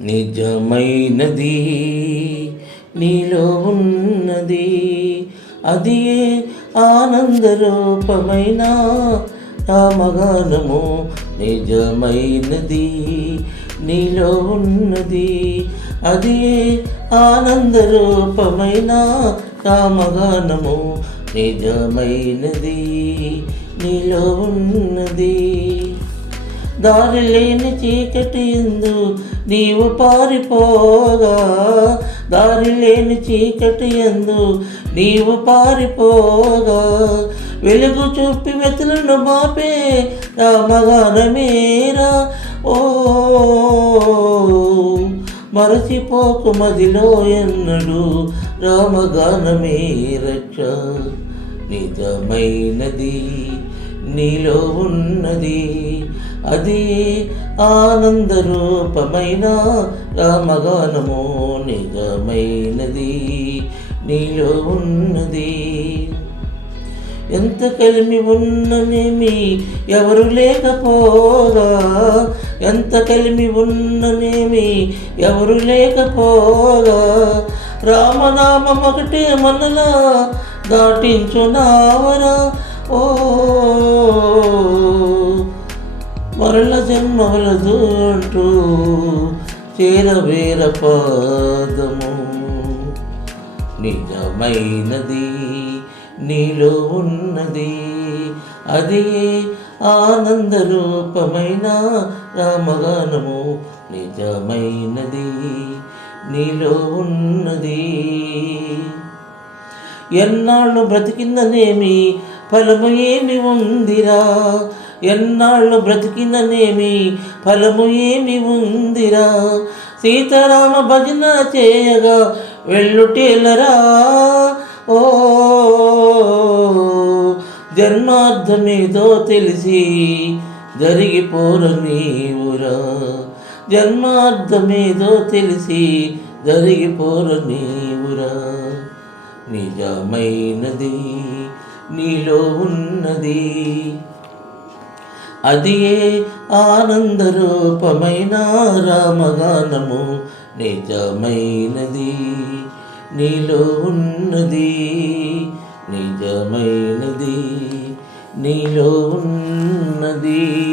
నిజమైనది నీలో ఉన్నది. అది ఆనందరూపమైన రామగానము? నిజమైనది నీలో ఉన్నది. అది ఆనందరూపమైన రామగానము? నిజమైనది నీలో ఉన్నది. దారి లేని చీకటి ఎందు నీవు పారిపోగా. దారి లేని చీకటి ఎందు నీవు పారిపోగా. వెలుగు చూపి వెతులను బాపే రామగానమేరా ఓ మరచిపోకు మదిలో ఎన్నడు రామగానమే రక్ష నిజమైనది నీలో ఉన్నది. అది ఆనందరూపమైన రామగానము నిజమైనది. నీలో ఉన్నది. ఎంత కలిమి ఉన్ననేమి ఎవరు లేకపోగా ఎంత కలిమి ఉన్ననేమి ఎవరు లేకపోగా రామనామం ఒకటే మనలా దాటించునావరా ఓ మరల జన్మవలదు అంటూ చేరవేర పాదము. నిజమైనది నీలో ఉన్నది అది ఆనందరూపమైన రామగానము. నిజమైనది నీలో ఉన్నది. ఎన్నాళ్ళు బ్రతికిందనేమి ఫలము ఏమి ఉందిరా? ఎన్నాళ్ళు బ్రతికిననేమి ఫలము ఏమి ఉందిరా? సీతారామ భజన చేయగా వెళ్ళుటేలరా? ఓ జన్మార్థమేదో తెలిసి జరిగిపోర నీవురా. జన్మార్థమేదో తెలిసి జరిగిపోర నీవురా. నిజమైనది నీలో ఉన్నది. అది ఏ ఆనందరూపమైన రామగానము? నిజమైనది. నీలో ఉన్నది. నిజమైనది. నీలో ఉన్నది.